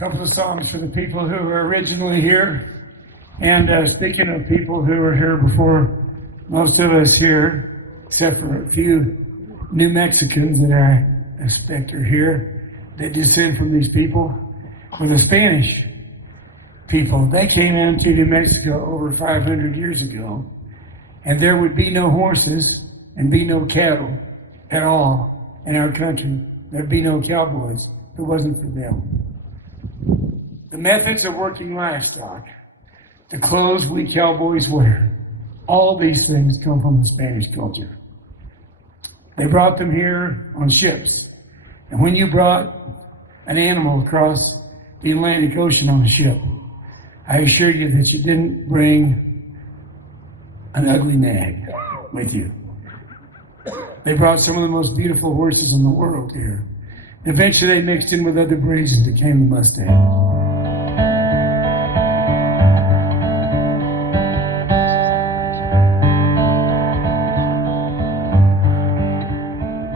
couple of songs for the people who were originally here. And speaking of people who were here before most of us here, except for a few New Mexicans that I expect are here, that descend from these people, were the Spanish people. They came into New Mexico over 500 years ago, and there would be no horses and be no cattle at all in our country. There'd be no cowboys if it wasn't for them. The methods of working livestock, the clothes we cowboys wear, all these things come from the Spanish culture. They brought them here on ships. And when you brought an animal across the Atlantic Ocean on a ship, I assure you that you didn't bring an ugly nag with you. They brought some of the most beautiful horses in the world here. Eventually they mixed in with other breeds and became the Mustang.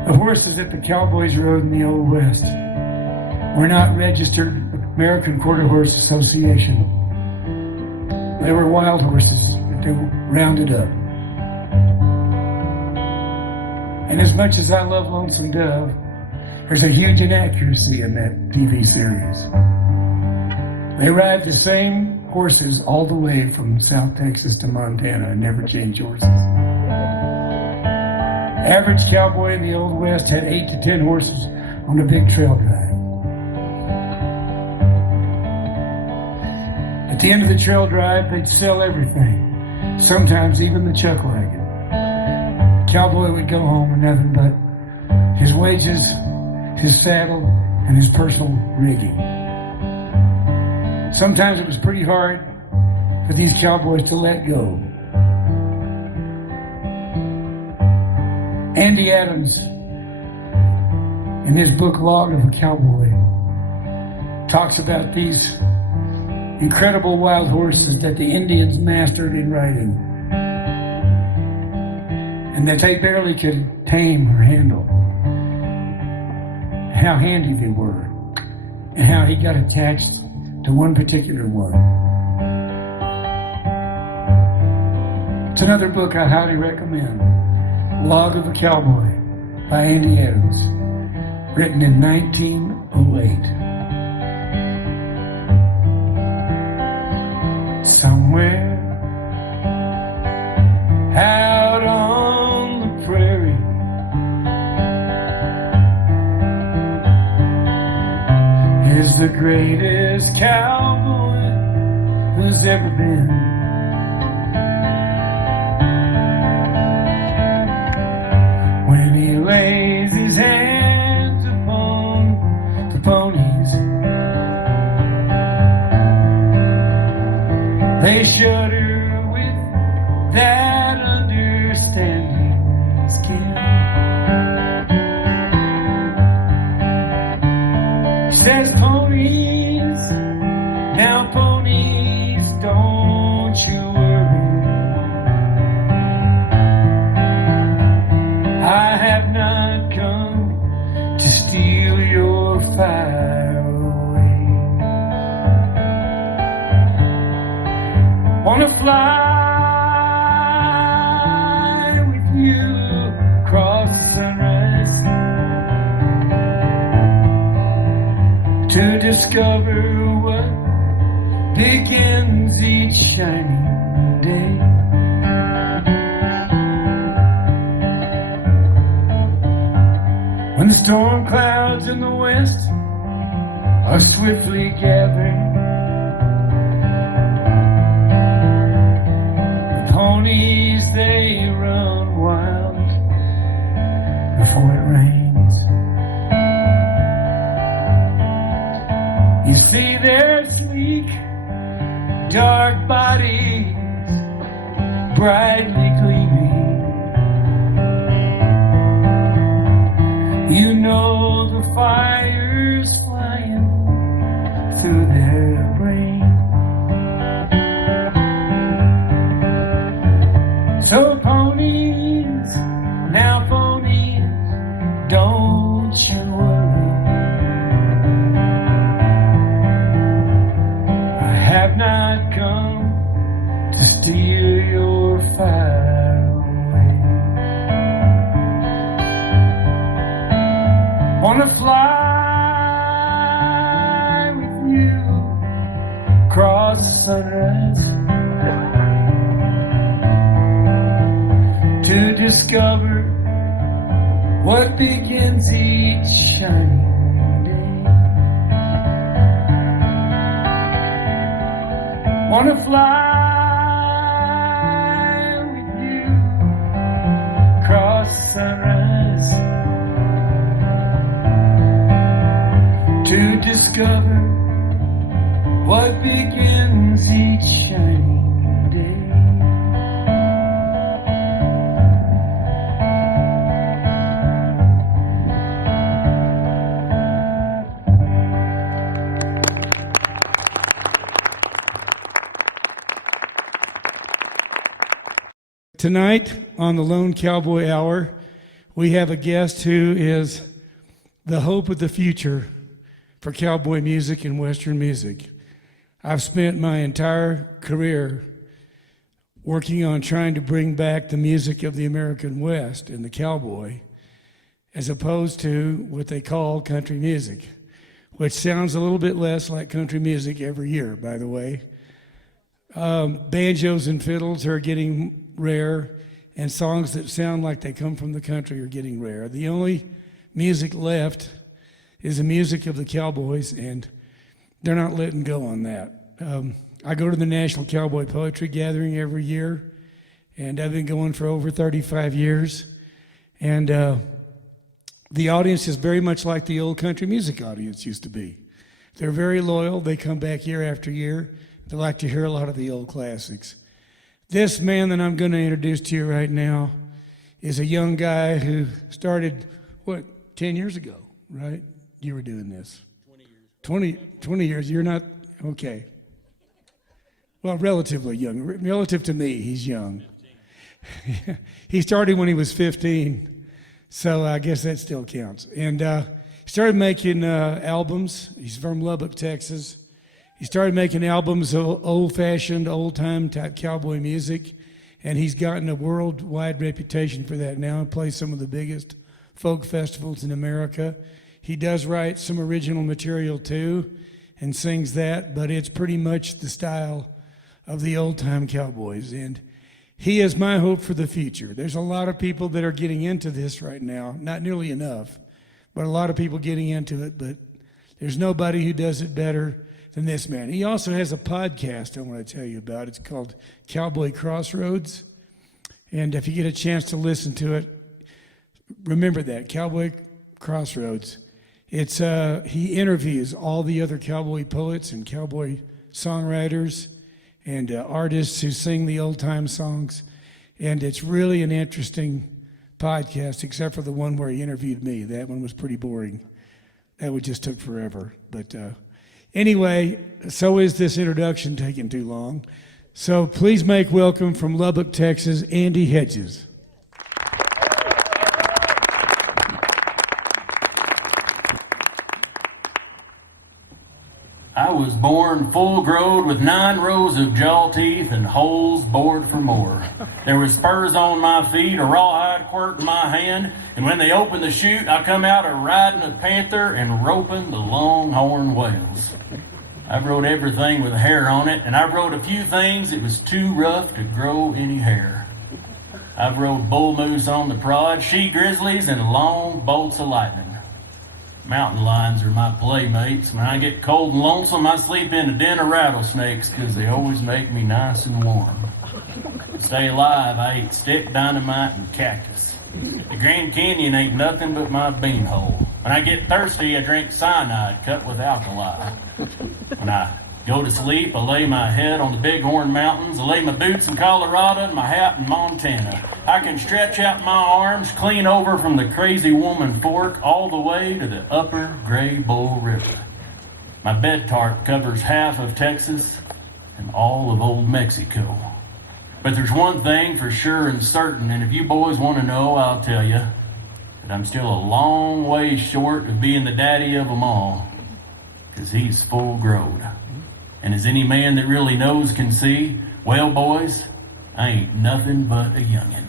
The horses that the cowboys rode in the Old West were not registered American Quarter Horse Association. They were wild horses that they were rounded up. And as much as I love Lonesome Dove, there's a huge inaccuracy in that TV series. They ride the same horses all the way from South Texas to Montana and never change horses. Average cowboy in the Old West had 8 to 10 horses on a big trail drive. At the end of the trail drive, they'd sell everything, sometimes even the chuck wagon. Cowboy would go home with nothing but his wages, his saddle, and his personal rigging. Sometimes it was pretty hard for these cowboys to let go. Andy Adams, in his book Log of a Cowboy, talks about these incredible wild horses that the Indians mastered in riding, and that they barely could tame or handle. How handy they were, and how he got attached to one particular one. It's another book I highly recommend. Log of a Cowboy by Andy Adams, written in 1908. Somewhere out on the prairie, is the greatest cowboy who's ever been. When he lays his hands upon the ponies, they shudder with that understanding skin. He says, ponies, now ponies, don't you worry. I have not come to steal your fire away. Wanna fly with you across the sunrise to discover what begins each shining day. When the storm clouds in the west are swiftly gathering, the ponies, they run wild before it rains. You see their sleek, dark bodies brightly gleaming. You know the fire's flying through their brain. So ponies, now ponies, don't you worry. might come to steal your fire away. Wanna fly with you across the sunrise to discover what begins each shining day. Wanna fly with you across the sunrise to discover what begins each shining day. Tonight on the Lone Cowboy Hour, we have a guest who is the hope of the future for cowboy music and Western music. I've spent my entire career working on trying to bring back the music of the American West and the cowboy, as opposed to what they call country music, which sounds a little bit less like country music every year, by the way. Banjos and fiddles are getting rare, and songs that sound like they come from the country are getting rare. The only music left is the music of the cowboys, and they're not letting go on that. I go to the National Cowboy Poetry Gathering every year, and I've been going for over 35 years. And the audience is very much like the old country music audience used to be. They're very loyal. They come back year after year. They like to hear a lot of the old classics. This man that I'm going to introduce to you right now is a young guy who started, 10 years ago, right? You were doing this. 20 years. 20 years. You're not, okay. Well, relatively young. Relative to me, he's young. He started when he was 15, so I guess that still counts. And he started making albums. He's from Lubbock, Texas. He started making albums of old-fashioned, old-time type cowboy music, and he's gotten a worldwide reputation for that now and plays some of the biggest folk festivals in America. He does write some original material too and sings that, but it's pretty much the style of the old-time cowboys, and he is my hope for the future. There's a lot of people that are getting into this right now, not nearly enough, but a lot of people getting into it, but there's nobody who does it better than this man. He also has a podcast I want to tell you about. It's called Cowboy Crossroads. And if you get a chance to listen to it, remember that, Cowboy Crossroads. It's he interviews all the other cowboy poets and cowboy songwriters and artists who sing the old-time songs. And it's really an interesting podcast, except for the one where he interviewed me. That one was pretty boring. That one just took forever. But anyway, so is this introduction taking too long. So please make welcome from Lubbock, Texas, Andy Hedges. I was born full-growed with 9 rows of jaw teeth and holes bored for more. There was spurs on my feet, a rawhide quirt in my hand, and when they opened the chute, I come out a riding a panther and roping the longhorn whales. I rode everything with hair on it, and I rode a few things that was too rough to grow any hair. I've rode bull moose on the prod, she grizzlies, and long bolts of lightning. Mountain lions are my playmates. When I get cold and lonesome, I sleep in a den of rattlesnakes because they always make me nice and warm. To stay alive, I eat stick, dynamite, and cactus. The Grand Canyon ain't nothing but my beanhole. When I get thirsty, I drink cyanide cut with alkali. When I go to sleep, I lay my head on the Bighorn Mountains. I lay my boots in Colorado and my hat in Montana. I can stretch out my arms clean over from the Crazy Woman Fork all the way to the upper Gray Bull River. My bed tarp covers half of Texas and all of old Mexico. But there's one thing for sure and certain, and if you boys want to know, I'll tell you, that I'm still a long way short of being the daddy of them all, because he's full-growed. And as any man that really knows can see, well, boys, I ain't nothing but a youngin'.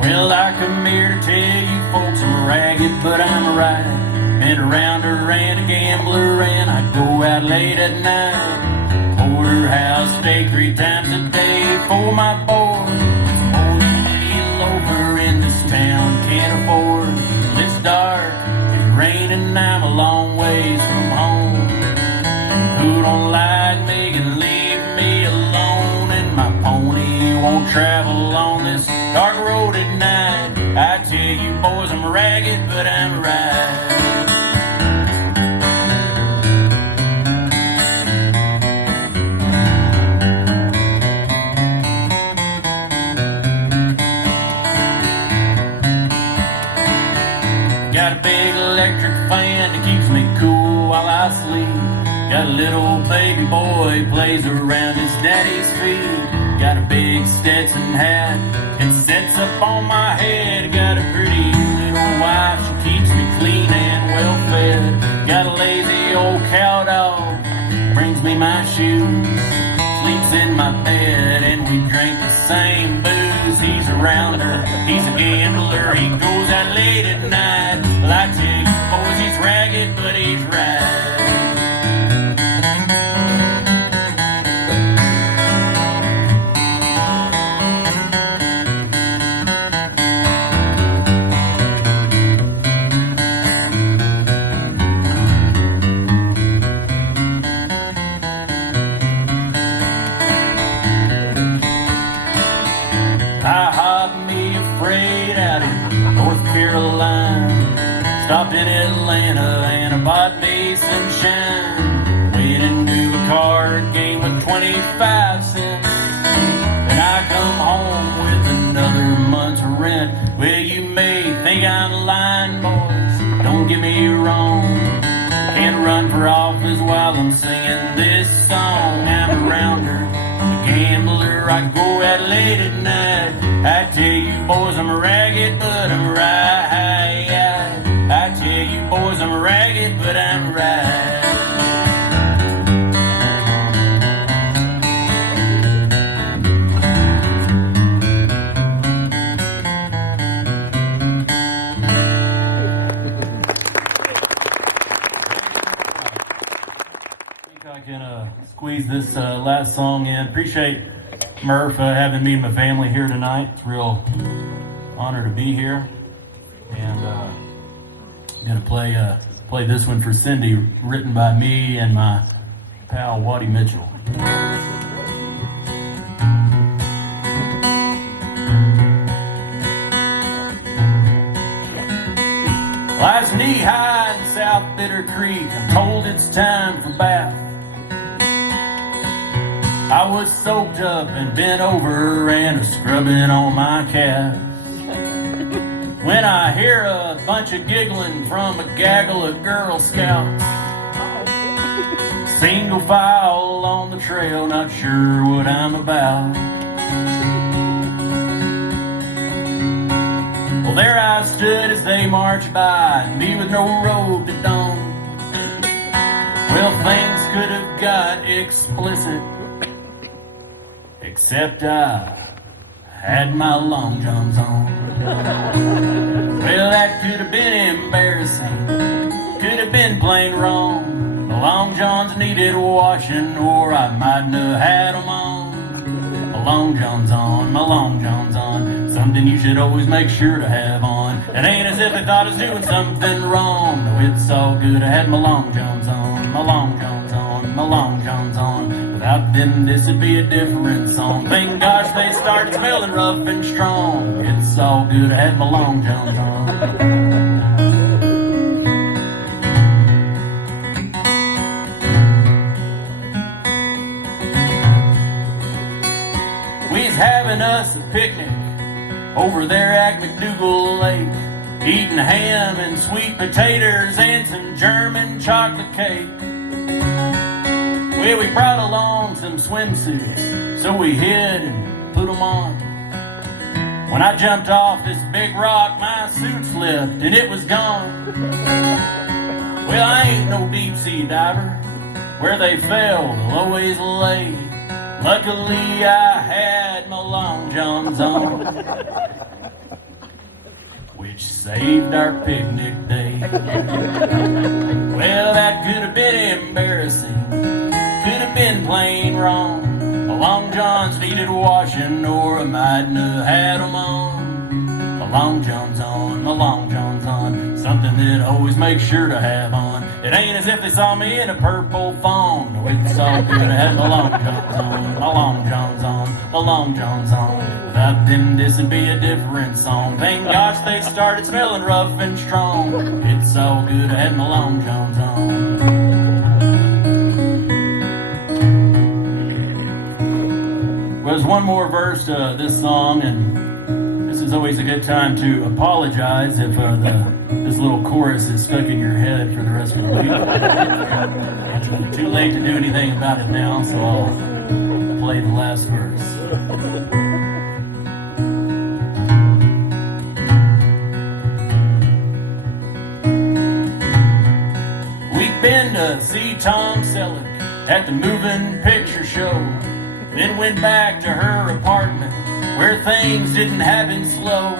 Well, I come here to tell you folks I'm ragged, but I'm a rider. And a rounder and a gambler, and I go out late at night. Porterhouse, stay 3 times a day for my board. It's more than any loafer in this town can afford. Well, it's dark, it's raining, I'm a long ways from home. Who don't like me can leave me alone. And my pony won't travel on this dark road at night. I tell you boys I'm ragged, but I'm right. Got a big electric fan that keeps me cool while I sleep. Got a little baby boy plays around his daddy's feet. Got a big Stetson hat, it sets up on my head. Got a pretty little wife, she keeps me clean and well fed. Got a lazy old cow dog, brings me my shoes. Sleeps in my bed and we drink the same booze. He's a rounder, he's a gambler, he goes out late at night. Well, I tell you boys, he's ragged, but he's right. I hopped me a freight out in North Carolina. Stopped in Atlanta and I bought me some shine. Went into a card game with 25 cents. And I come home with another month's rent. Well, you may think I'm lying, boys, don't get me wrong. Can't run for office while I'm singing this song. I'm a rounder, a gambler, I go out late at night. I tell you boys I'm ragged, but I'm right. I tell you boys I'm ragged, but I'm right. I can squeeze this last song in. Appreciate Murph having me and my family here tonight. It's a real honor to be here. And I'm going to play this one for Cindy, written by me and my pal Waddy Mitchell. Lies knee-high in South Bitter Creek. I'm told it's time for bath. I was soaked up and bent over and a scrubbing on my calves. When I hear a bunch of giggling from a gaggle of Girl Scouts. Single file on the trail, not sure what I'm about. Well, there I stood as they marched by, me with no robe to don. Well, things could have got explicit, except I had my long johns on. Well, that could have been embarrassing, could have been plain wrong. The long johns needed washing, or I mightn't have had them on. My long johns on, my long johns on, something you should always make sure to have on. It ain't as if I thought I was doing something wrong. No, it's all good, I had my long johns on, my long johns on, my long johns on. Without them, this'd be a different song. Thank gosh they started smelling rough and strong. It's all good, I had my long johns on. We's having us a picnic over there at McDougal Lake. eating ham and sweet potatoes and some German chocolate cake. Well, we brought along some swimsuits, so we hid and put them on. When I jumped off this big rock, my suit slipped and it was gone. Well, I ain't no deep sea diver. Where they fell, they'll always lay. Luckily, I had my long johns on, which saved our picnic day. Well, that could have been embarrassing, could have been plain wrong. My long johns needed washing, or I mightn't have had them on. My long johns on, my long johns on, something that always make sure to have on. It ain't as if they saw me in a purple thong. No, it's all good, I had my long johns on, my long johns on, my long johns on. Without them, this'd be a different song. Thank gosh they started smelling rough and strong. It's all good, I had my long johns on. Well, there's one more verse to this song, and this is always a good time to apologize if this little chorus is stuck in your head for the rest of the week. It's too late to do anything about it now, so I'll play the last verse. We'd been to see Tom Selleck at the moving picture show, then went back to her apartment where things didn't happen slow.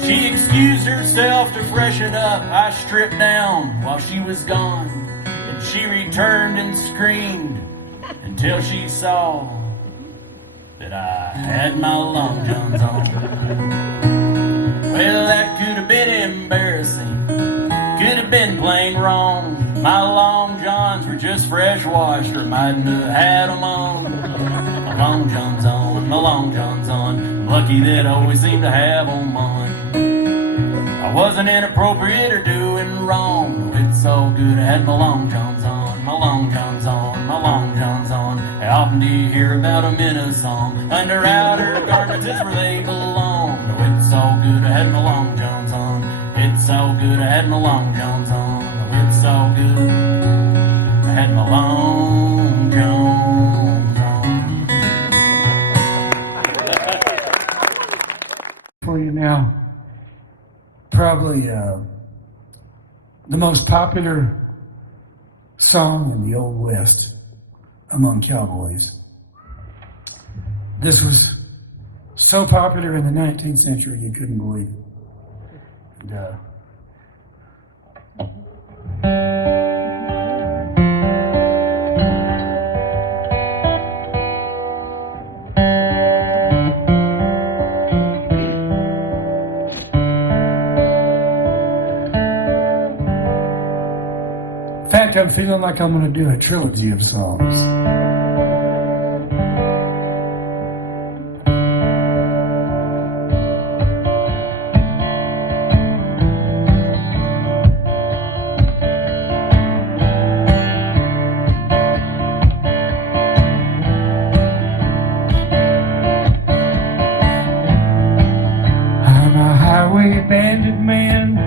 She excused herself to freshen up. I stripped down while she was gone, and she returned and screamed until she saw that I had my long johns on. Well, that could have been embarrassing, could have been plain wrong. My long johns were just fresh washed, or mightn't have had them on. My long johns on, my long johns on, lucky that I always seem to have them on. I wasn't inappropriate or doing wrong. It's all good, I had my long johns on, my long johns on, my long johns on. How often do you hear about them in a song? Under outer garments is where they belong. It's all good, I had my long johns on. It's all good, I had my long johns on. It's all good, I had my long johns on. For you now, probably the most popular song in the Old West among cowboys. This was so popular in the 19th century you couldn't believe it. And, in fact, I'm feeling like I'm going to do a trilogy of songs. I'm a highway bandit man,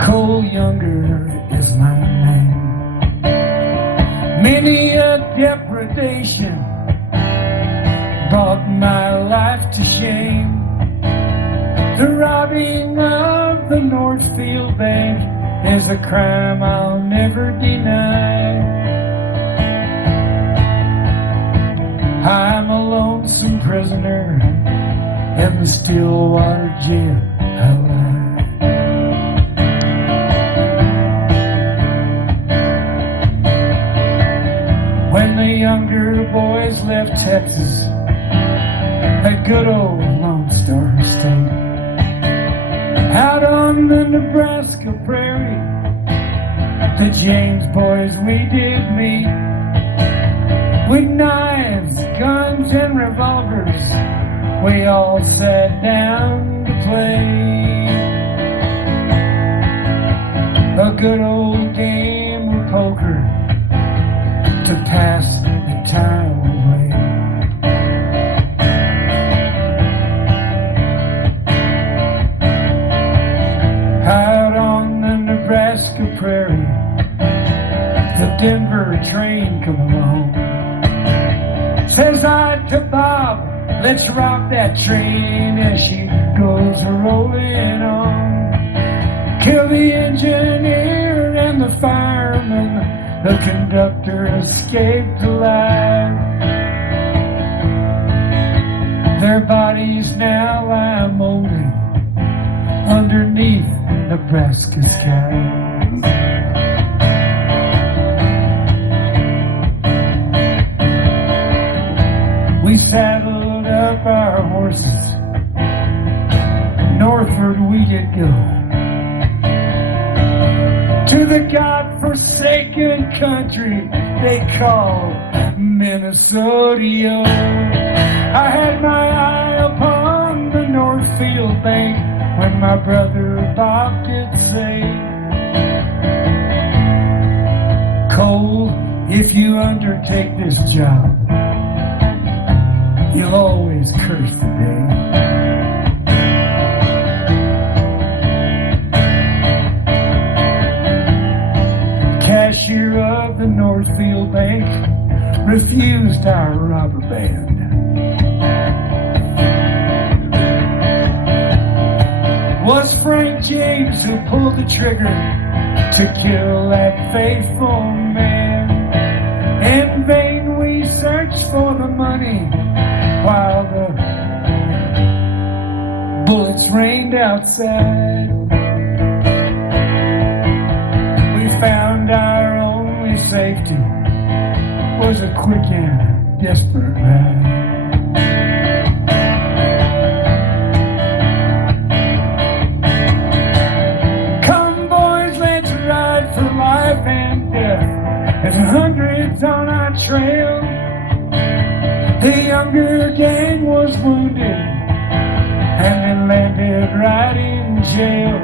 Cole Younger is my name. Many a depredation brought my life to shame. The robbing of the Northfield Bank is a crime I'll never deny. I'm a lonesome prisoner in the Stillwater jail. I lie. When the younger boys left Texas, that good old Lone Star State, out on the Nebraska prairie, the James boys we did meet, with knives, guns, and revolvers. We all sat down to play a good old game of poker to pass the time away. Denver train come along. Says I to Bob, let's rock that train as she goes rolling on. Kill the engineer and the fireman, the conductor escaped alive. Their bodies now lie moldering underneath Nebraska skies. We saddled up our horses, northward we did go, to the God-forsaken country they call Minnesota. I had my eye upon the Northfield bank when my brother Bob did say, Cole, if you undertake this job, you'll always curse the day. Cashier of the Northfield Bank refused our robber band. Was Frank James who pulled the trigger to kill that faithful man. In vain we searched for the money while the bullets rained outside. We found our only safety was a quick and desperate ride. Come boys, let's ride for life and death. There's hundreds on our trail. The younger gang was wounded and then landed right in jail.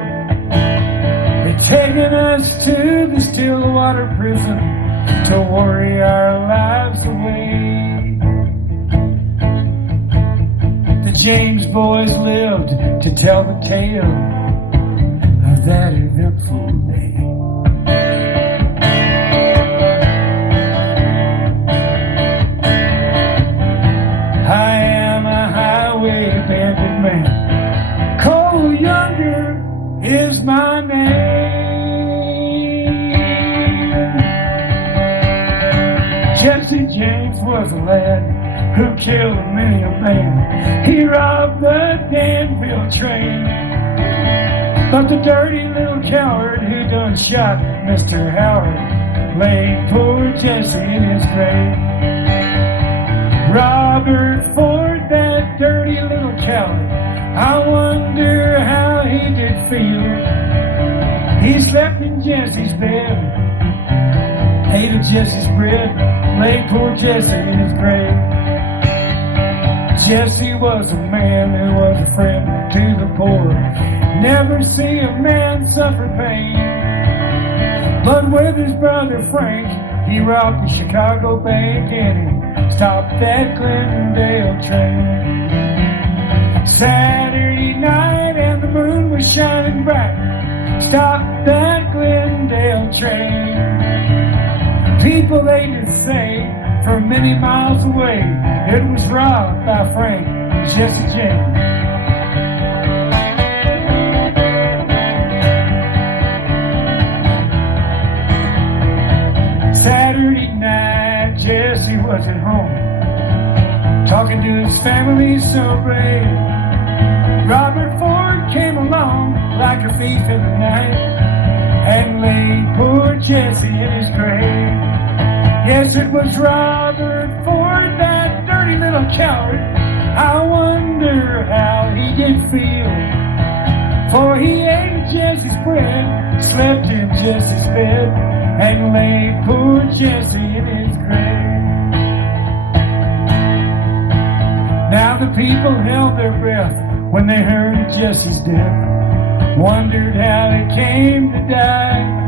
They're taking us to the Stillwater prison to worry our lives away. The James boys lived to tell the tale of that eventful day. I am a highway bandit man. Cole Younger is my name. Jesse James was a lad who killed many a man. He robbed the Danville train. But the dirty little coward who done shot Mr. Howard laid poor Jesse in his grave. Robert Ford, that dirty little coward, I wonder how he did feel. He slept in Jesse's bed, ate of Jesse's bread, laid poor Jesse in his grave. Jesse was a man who was a friend to the poor. Never see a man suffer pain. But with his brother Frank, he robbed the Chicago bank and he stopped that Glendale train. Saturday night and the moon was shining bright. Stopped that Glendale train. People they did say from many miles away it was robbed by Frank and Jesse James. Saturday night, Jesse was at home, talking to his family so brave. Robert Ford came along like a thief in the night and laid poor Jesse in his grave. Yes, it was Robert Ford, that dirty little coward. I wonder how he did feel, for he ate Jesse's bread, slept in Jesse's bed, and laid poor Jesse in his grave. Now the people held their breath when they heard of Jesse's death, wondered how he came to die.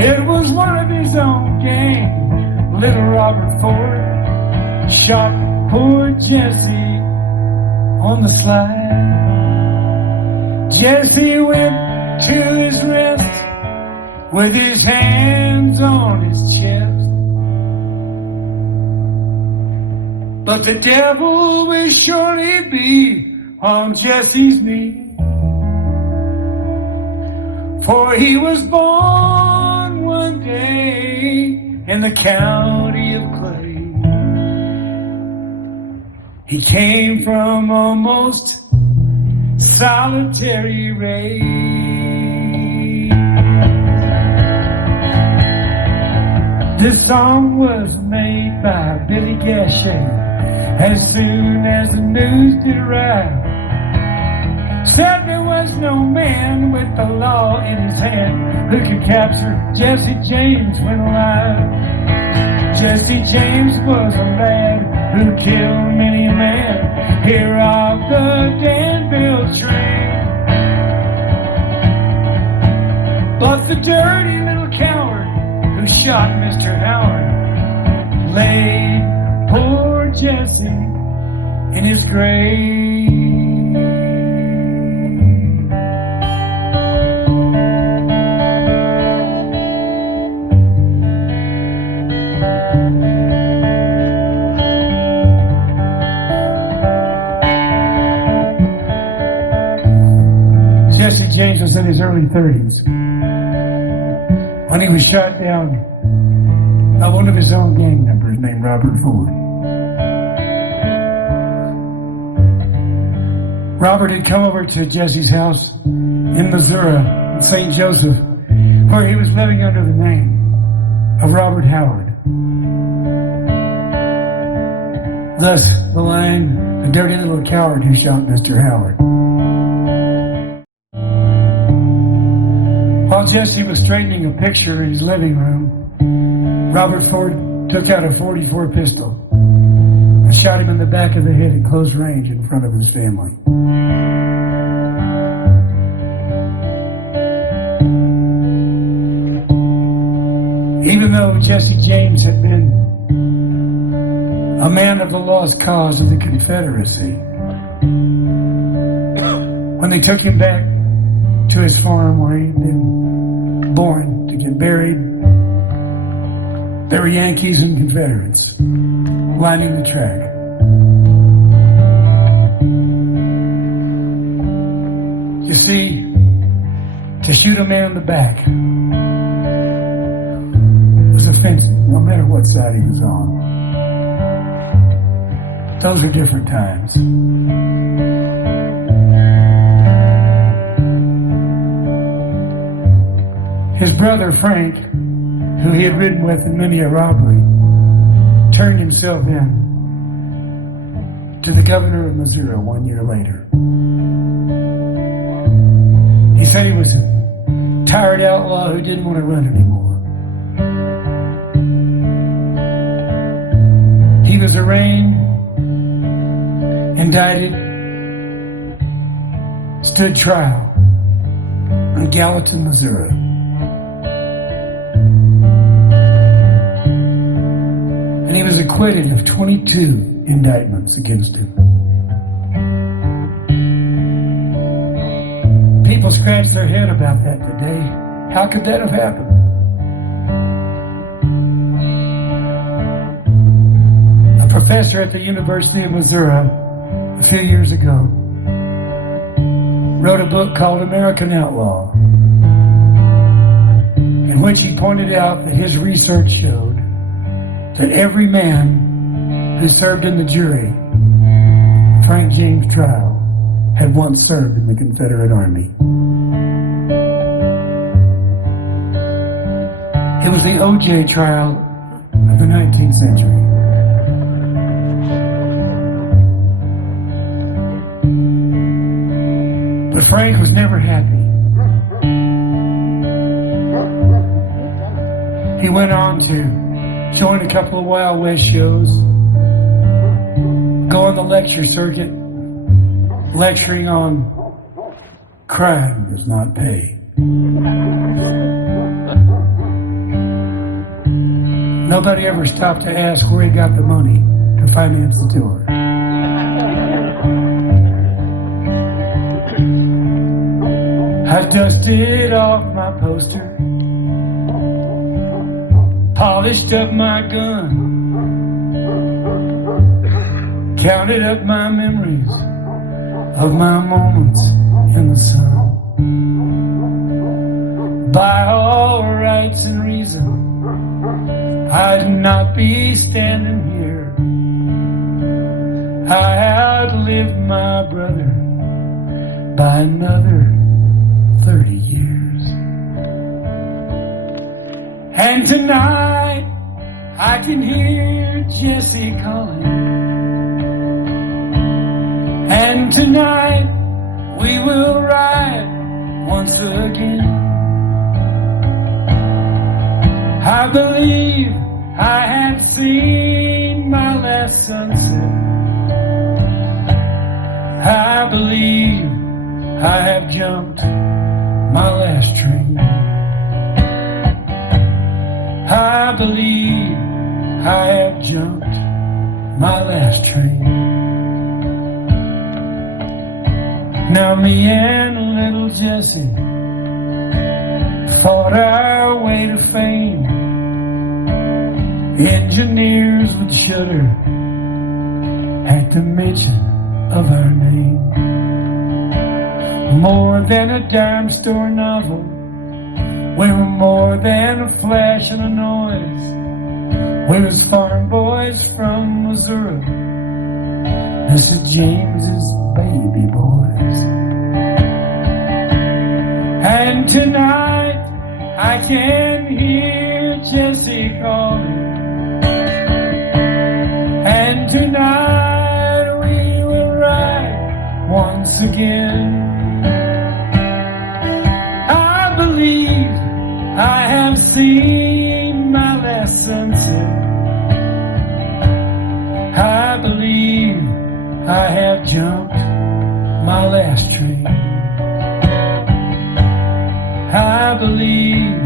It was one of his own gang, little Robert Ford, shot poor Jesse on the slide. Jesse went to his rest with his hands on his chest. But the devil will surely be on Jesse's knee, for he was born one day in the county of Clay. He came from a most solitary race. This song was made by Billy Gashay as soon as the news did arrive. Said there was no man with the law in his hand who could capture Jesse James when alive. Jesse James was a lad who killed many a man here off the Danville train. But the dirty little coward who shot Mr. Howard laid poor Jesse in his grave. Jesse James was in his early 30s when he was shot down by one of his own gang members named Robert Ford. Robert had come over to Jesse's house in Missouri, in St. Joseph, where he was living under the name of Robert Howard. Thus, the line, "the dirty little coward who shot Mr. Howard." While Jesse was straightening a picture in his living room, Robert Ford took out a .44 pistol and shot him in the back of the head at close range in front of his family. Even though Jesse James had been a man of the lost cause of the Confederacy, when they took him back to his farm where he'd been born to get buried, there were Yankees and Confederates lining the track. You see, to shoot a man in the back was offensive, no matter what side he was on. Those are different times. His brother Frank, who he had ridden with in many a robbery, turned himself in to the governor of Missouri 1 year later. He said he was a tired outlaw who didn't want to run anymore. He was arraigned, indicted, stood trial in Gallatin, Missouri. And he was acquitted of 22 indictments against him. People scratch their head about that today. How could that have happened? A professor at the University of Missouri a few years ago wrote a book called American Outlaw, in which he pointed out that his research showed that every man who served in the jury, Frank James trial, had once served in the Confederate Army. It was the O.J. trial of the 19th century. But Frank was never happy. He went on to join a couple of Wild West shows, go on the lecture circuit, lecturing on crime does not pay. Nobody ever stopped to ask where he got the money to finance the tour. I dusted off my poster polished up my gun, counted up my memories of my moments in the sun. By all rights and reason, I'd not be standing here. I outlived my brother by another 30 years. And tonight I can hear Jesse calling. And tonight we will ride once again. I believe I had seen my last sunset. I believe I have jumped my last train. I believe I have jumped my last train. Now me and little Jesse fought our way to fame. Engineers would shudder at the mention of our name. More than a dime store novel, we were more than a flash and a noise. We was farm boys from Missouri, Mr. James's baby boys. And tonight I can hear Jesse calling. And tonight we will ride once again. I believe I have seen my last sunset. I believe I have jumped my last train. I believe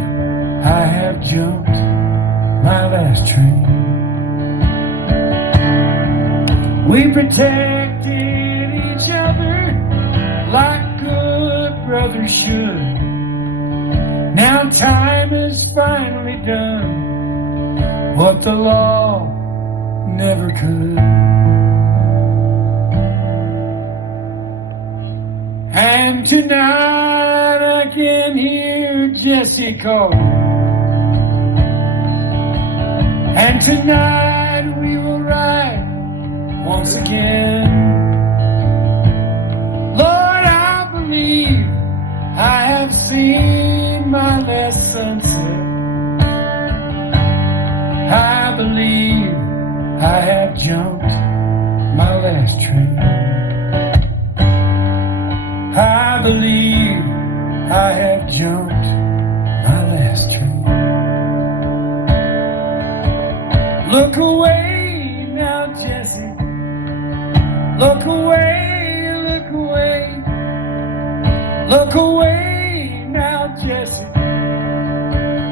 I have jumped my last train. We protected each other like good brothers should. Now time has finally done what the law never could. And tonight I can hear Jesse call. And tonight we will ride once again. Lord, I believe I have seen my last sunset. I believe I have jumped my last train. I believe I have jumped my last train. Look away now, Jesse. Look away, look away. Look away now, Jesse.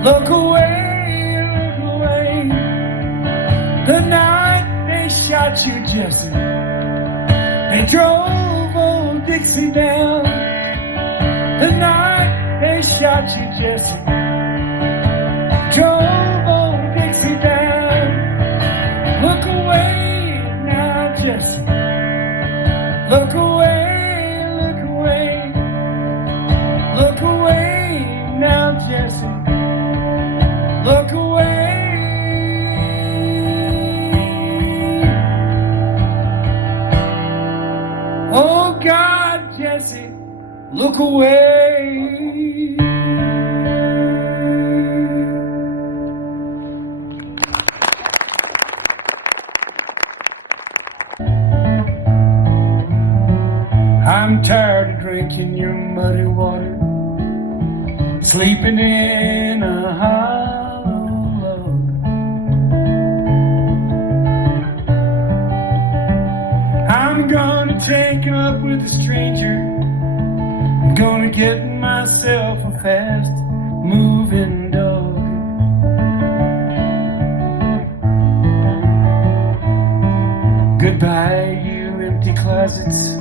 Look away, look away. The night they shot you, Jesse, they drove old Dixie down. The night they shot you, Jesse, drove old Dixie down. Look away now, Jesse. Look away, look away. Look away now, Jesse. Look away. Oh God, Jesse, look away. I'm tired of drinking your muddy water, sleeping in a hollow log. I'm gonna take up with a stranger. I'm gonna get myself a fast moving dog. Goodbye, you empty closets,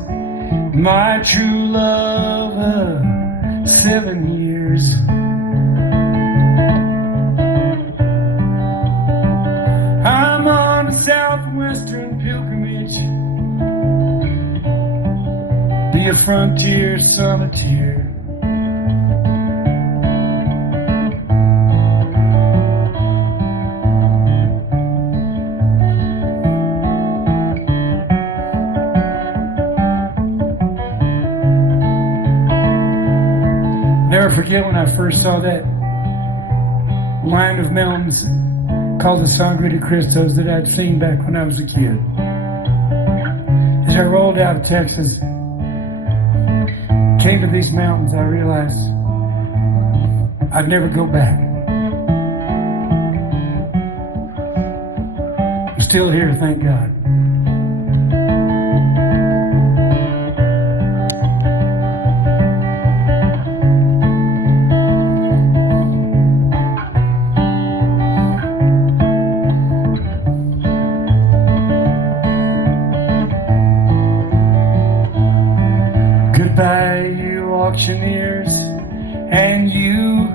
my true love of 7 years. frontier solitaire. Never forget when I first saw that line of mountains called the Sangre de Cristos that I'd seen back when I was a kid. As I rolled out of Texas, came to these mountains, I realized I'd never go back. I'm still here, thank God. Goodbye, you auctioneers, and you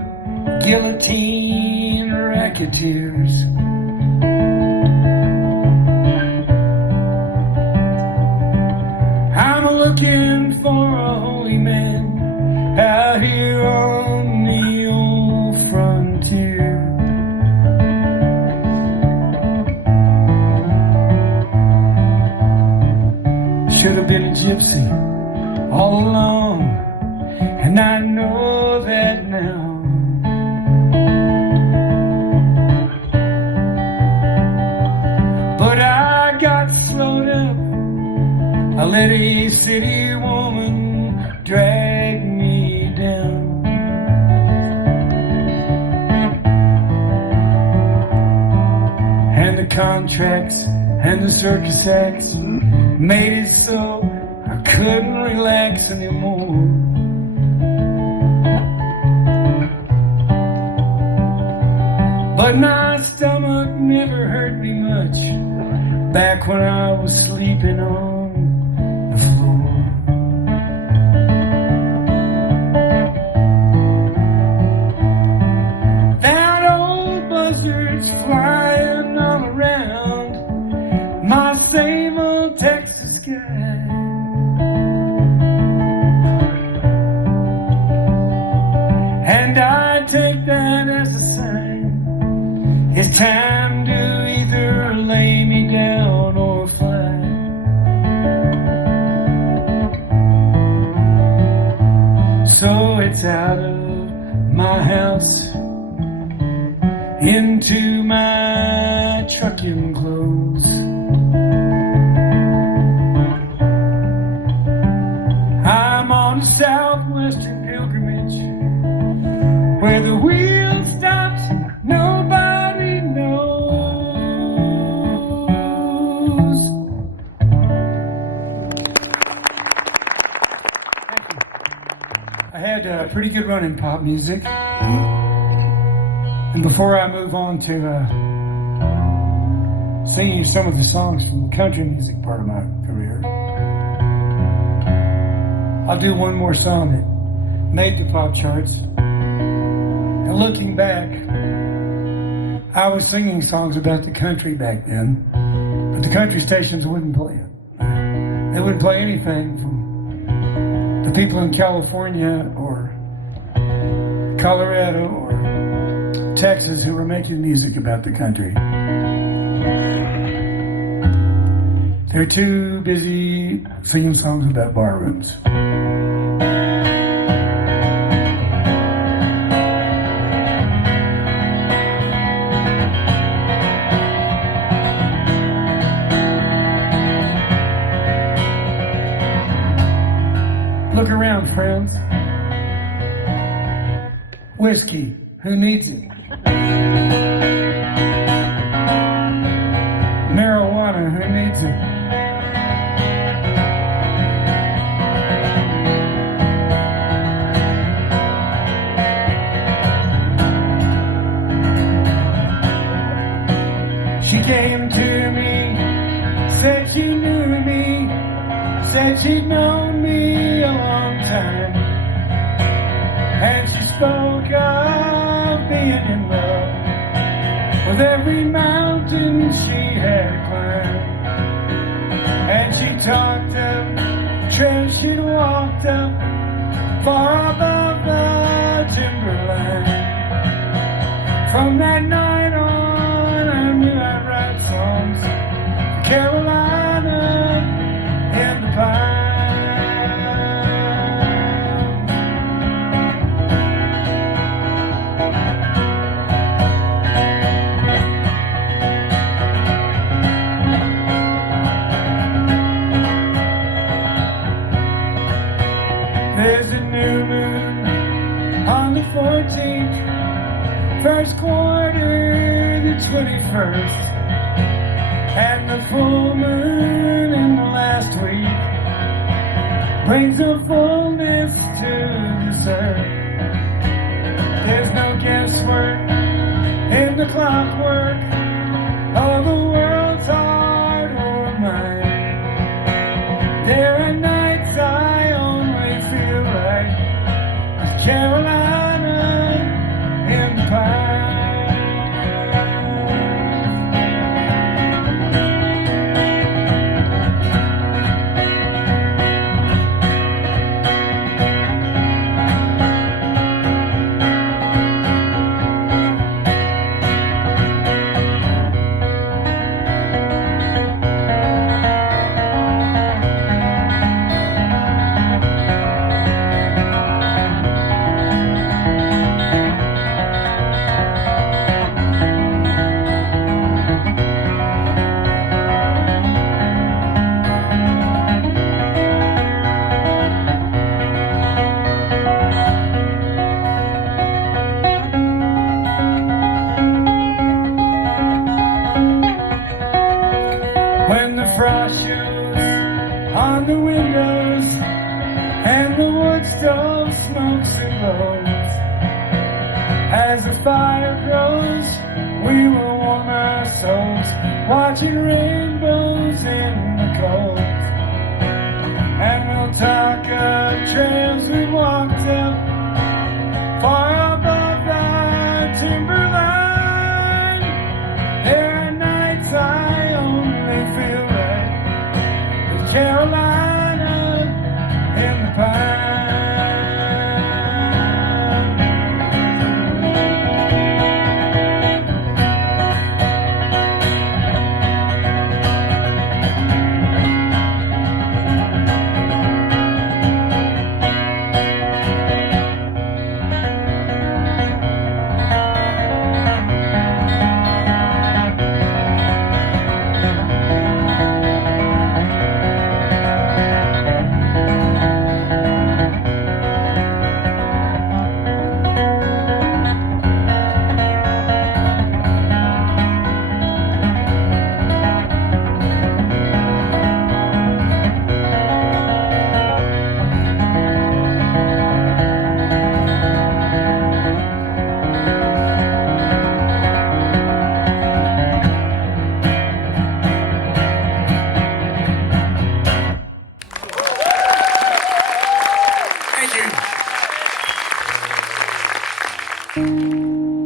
guillotine racketeers. I'm looking for a holy man out here on the old frontier. Should have been a gypsy all along, and I know that now. But I got slowed up, I let a city woman drag me down. And the contracts and the circus acts made it so I couldn't relax anymore. But my stomach never hurt me much back when I was sleeping on the floor. That old buzzard's flying all around my same old Texas sky. And I take that as a sign it's time to either lay me down or fly. So it's out of my house into my trucking clothes. I'm on a southwestern pilgrimage where the wheel stops, nobody knows. Thank you. I had a pretty good run in pop music. And before I move on to singing you some of the songs from the country music part of my career, I'll do one more song that made the pop charts. And looking back, I was singing songs about the country back then, but the country stations wouldn't play it. They wouldn't play anything from the people in California or Colorado or Texas who were making music about the country. They're too busy singing songs about bar rooms. Look around, friends. Whiskey, who needs it? Marijuana, who needs it? She came to me, said she knew me, said she'd known me a long time, and she spoke of being in love with every mountain she had climbed, and she talked of treasured walked up far above the timberline. From that night on, I knew I'd write songs for Carolina and the pine. There's a new moon on the 14th, first quarter the 21st, and the full moon in the last week brings a fullness to this earth. There's no guesswork in the clockwork of the world's heart or mind. There are nights I only feel like Carolina in the pine. When the frost shows on the windows and the wood stove smokes and glows, as the fire grows, we will warm our souls, watching rainbows in the cold. And we'll talk of trails we walked up far above the timberline. There are nights I only feel right with Carolina in the pine.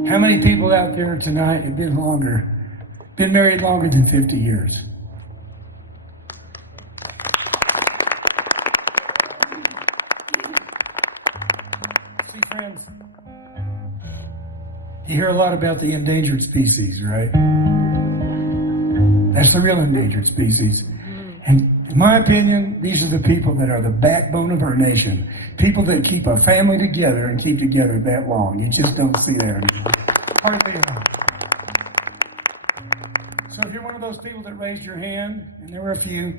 How many people out there tonight have been married longer than 50 years? See, friends, you hear a lot about the endangered species, right? That's the real endangered species. And in my opinion, these are the people that are the backbone of our nation. People that keep a family together and keep together that long. You just don't see that anymore. Hardly at all. So if you're one of those people that raised your hand, and there were a few,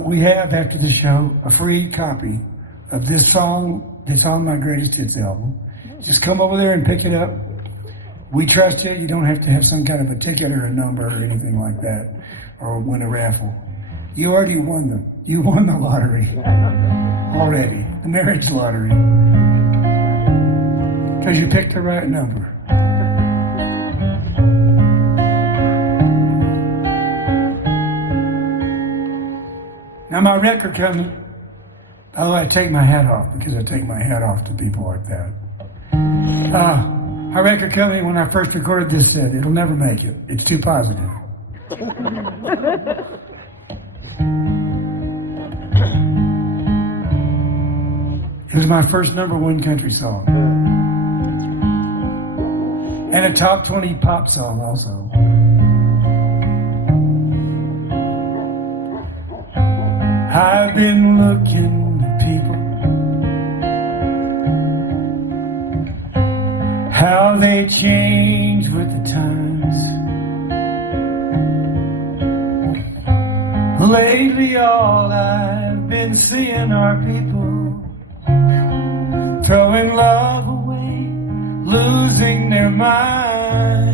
we have, after the show, a free copy of this song that's on my Greatest Hits album. Just come over there and pick it up. We trust you. You don't have to have some kind of a ticket or a number or anything like that, or win a raffle. You already won them. You won the lottery already, the marriage lottery, because you picked the right number. Now my record company, oh, I take my hat off because I take my hat off to people like that. My record company, when I first recorded this, said, it'll never make it. It's too positive. It was my first #1 country song. And a top 20 pop song also. I've been looking at people, how they change with the times. Lately all I've been seeing are people throwing love away, losing their minds.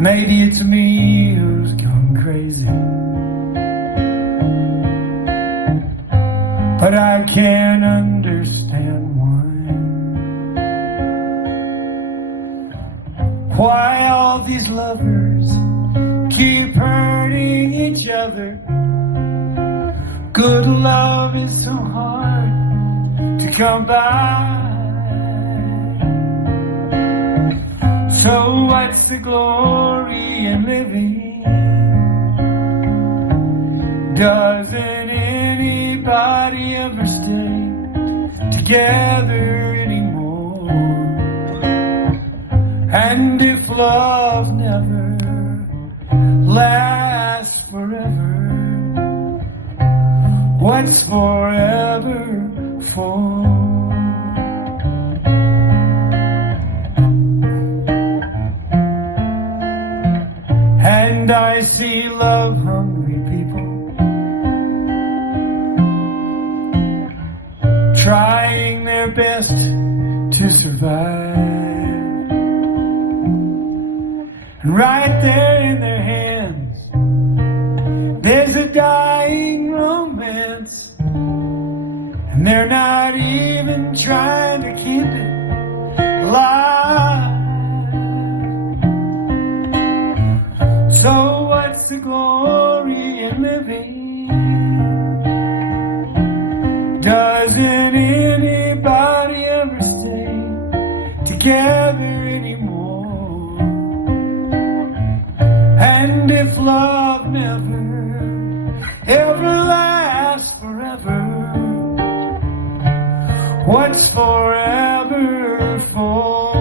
Maybe it's me who's gone crazy, but I can't understand why all these lovers keep hurting each other. Good love is so hard to come by. So what's the glory in living? Doesn't anybody ever stay together anymore? And if love never lasts forever, what's forever for? And I see love-hungry people trying their best to survive. And right there in their hands, there's a dying romance, and they're not even trying to keep it alive. So what's the glory in living? Doesn't anybody ever stay together anymore? And if love never ever lasts forever, what's forever for?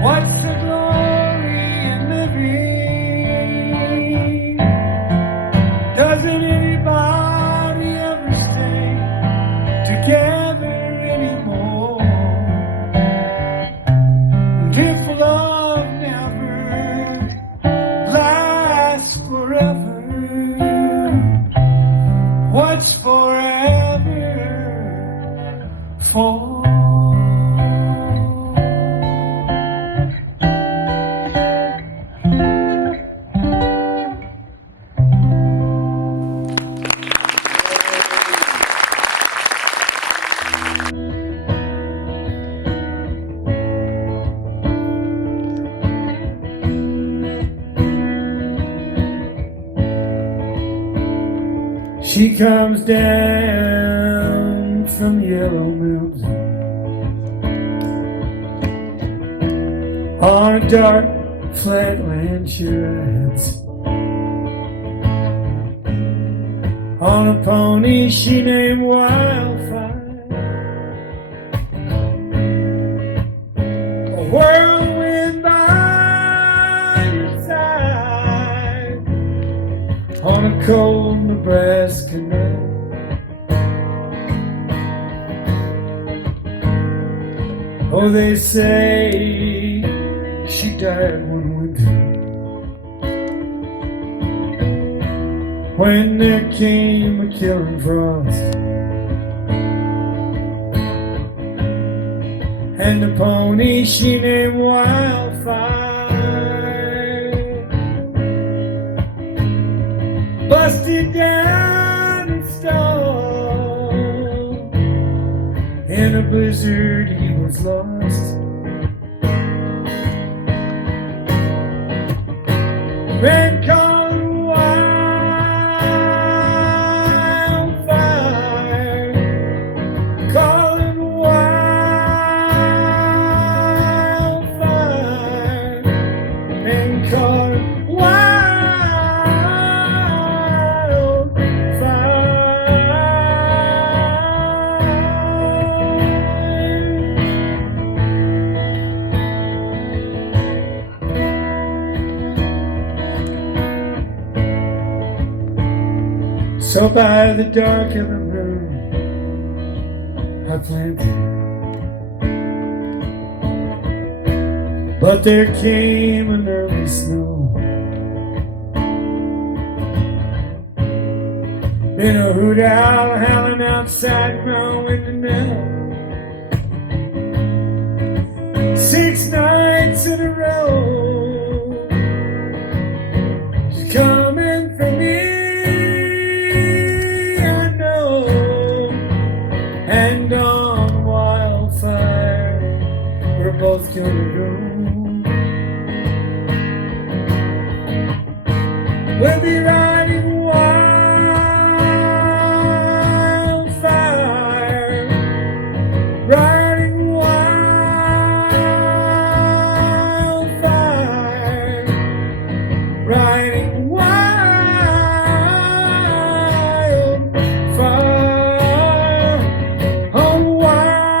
What's the glory in living? Doesn't anybody ever stay together anymore? And if love never lasts forever, what's forever for? She comes down from Yellow Mills on a dark flatland she rides, on a pony she named Wildfire, a whirlwind by your side, on a cold Nebraska night. Oh, they say she died one winter when there came a killing frost, and the pony she named Wildfire busted down and stalled. In a blizzard he was lost. Red calling wildfire, calling wildfire, and calling wildfire. So by the dark of the moon I planted, but there came an early snow. Been a hoot owl howling outside my window now, 6 nights in a row. She's coming for me, I know. And on wildfire we're both gonna go. We'll be riding wildfire, riding wildfire, riding wildfire, on wildfire.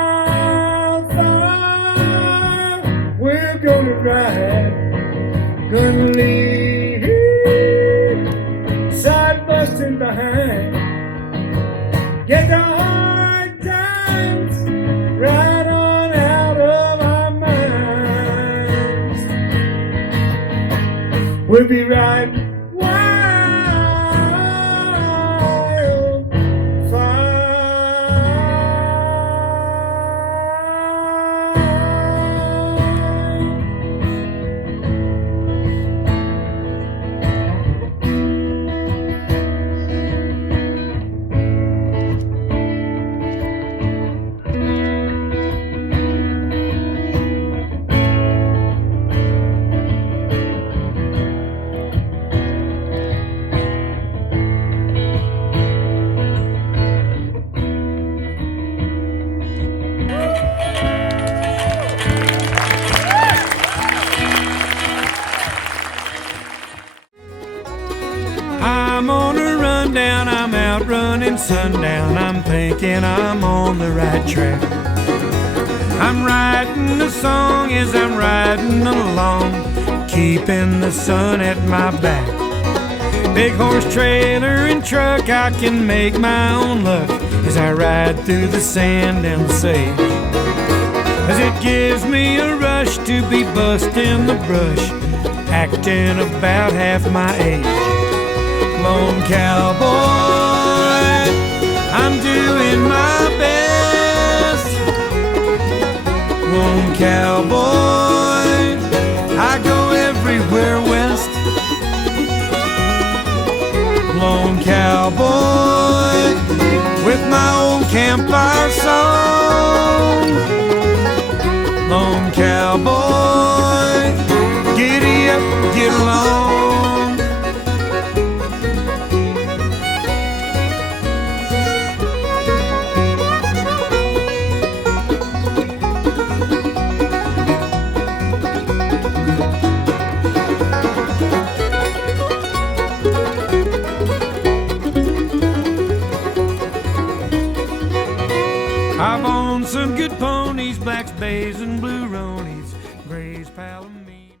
We're gonna ride, gonna leave side busting behind, get the hard times right on out of our minds. We'll be riding I'm on a rundown, I'm out running sundown. I'm thinking I'm on the right track. I'm writing a song as I'm riding along, keeping the sun at my back. Big horse trailer and truck, I can make my own luck as I ride through the sand and the sage. As it gives me a rush to be busting the brush, acting about half my age. Lone cowboy, I'm doing my best. Lone cowboy, I go everywhere west. Lone cowboy, with my old campfire song. Lone cowboy, giddy up, get along. I've owned some good ponies, blacks, bays, and blue ronies, grays, pal.